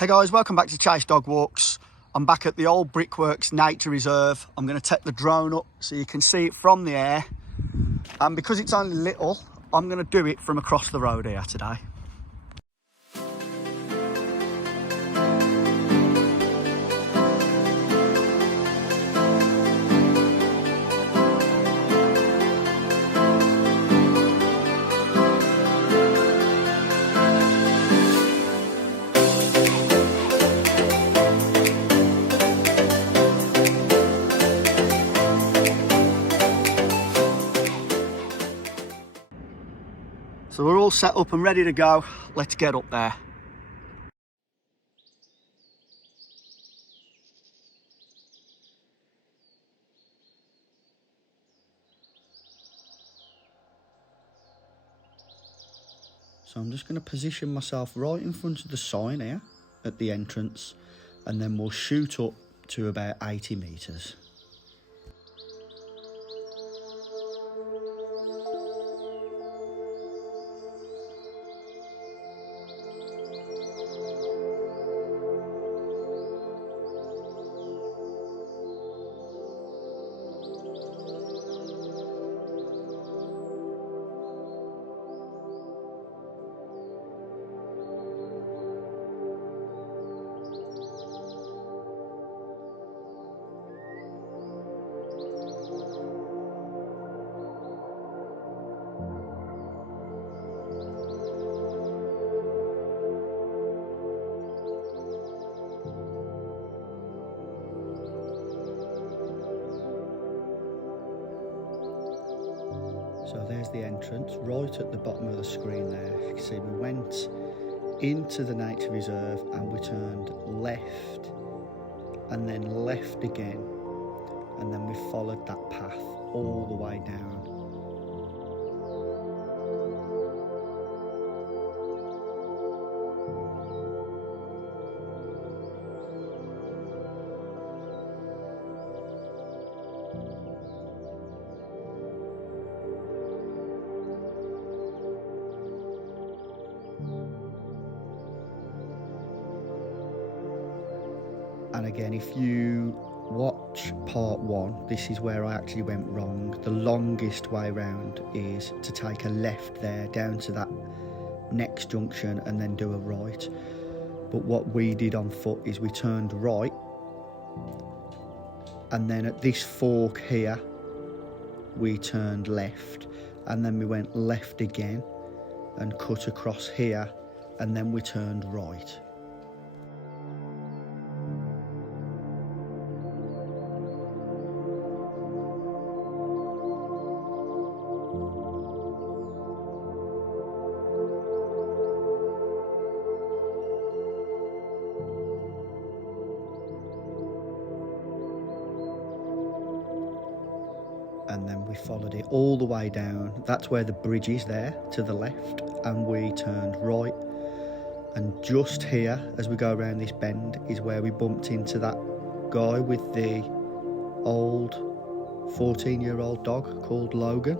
Hey guys, welcome back to Chase Dog Walks. I'm back at the old Brickworks Nature Reserve. I'm going to take the drone up so you can see it from the air. And because it's only little, I'm going to do it from across the road here today. So we're all set up and ready to go. Let's get up there. So I'm just going to position myself right in front of the sign here at the entrance, and then we'll shoot up to about 80 metres. So there's the entrance, right at the bottom of the screen there. You can see we went into the nature reserve and we turned left and then left again, and then we followed that path all the way down. And again, if you watch part one, this is where I actually went wrong. The longest way round is to take a left there down to that next junction and then do a right. But what we did on foot is we turned right, and then at this fork here we turned left, and then we went left again and cut across here, and then we turned right. And then we followed it all the way down. That's where the bridge is there to the left, and we turned right. And just here, as we go around this bend, is where we bumped into that guy with the old 14-year-old dog called Logan.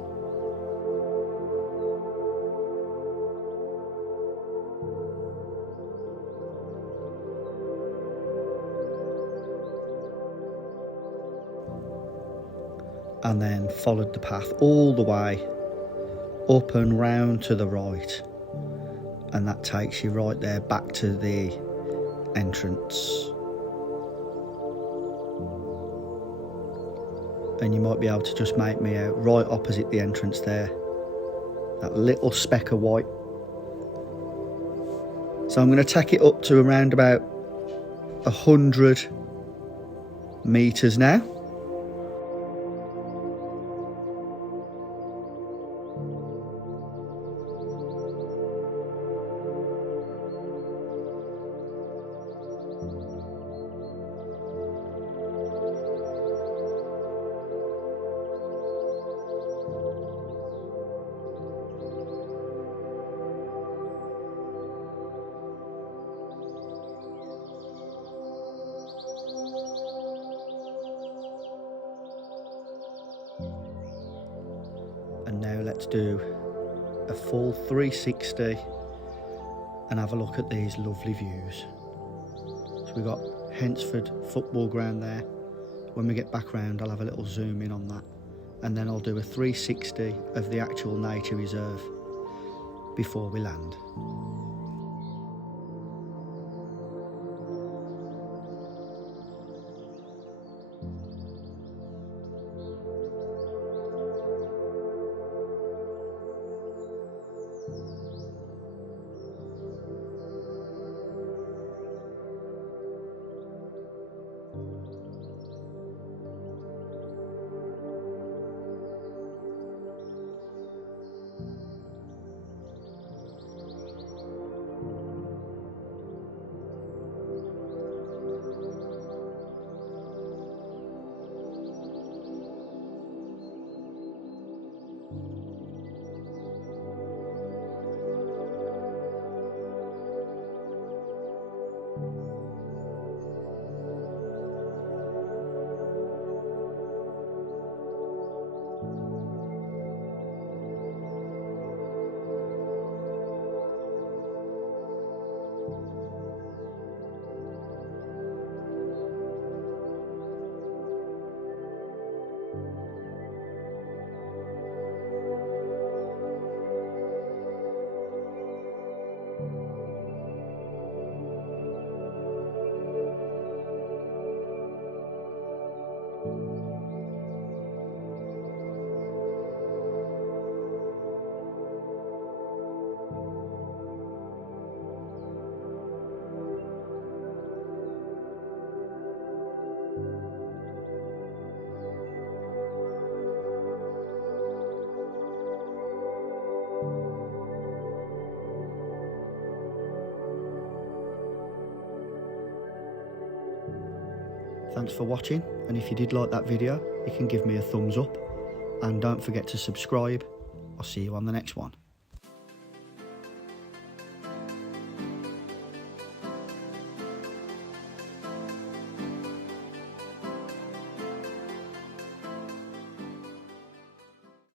And then followed the path all the way up and round to the right, and that takes you right there back to the entrance. And you might be able to just make me out right opposite the entrance there, that little speck of white. So I'm going to take it up to around about 100 metres now. And now let's do a full 360 and have a look at these lovely views. So we've got Hensford football ground there. When we get back round, I'll have a little zoom in on that, and then I'll do a 360 of the actual nature reserve before we land. Thanks for watching, and if you did like that video, you can give me a thumbs up, and don't forget to subscribe. I'll see you on the next one.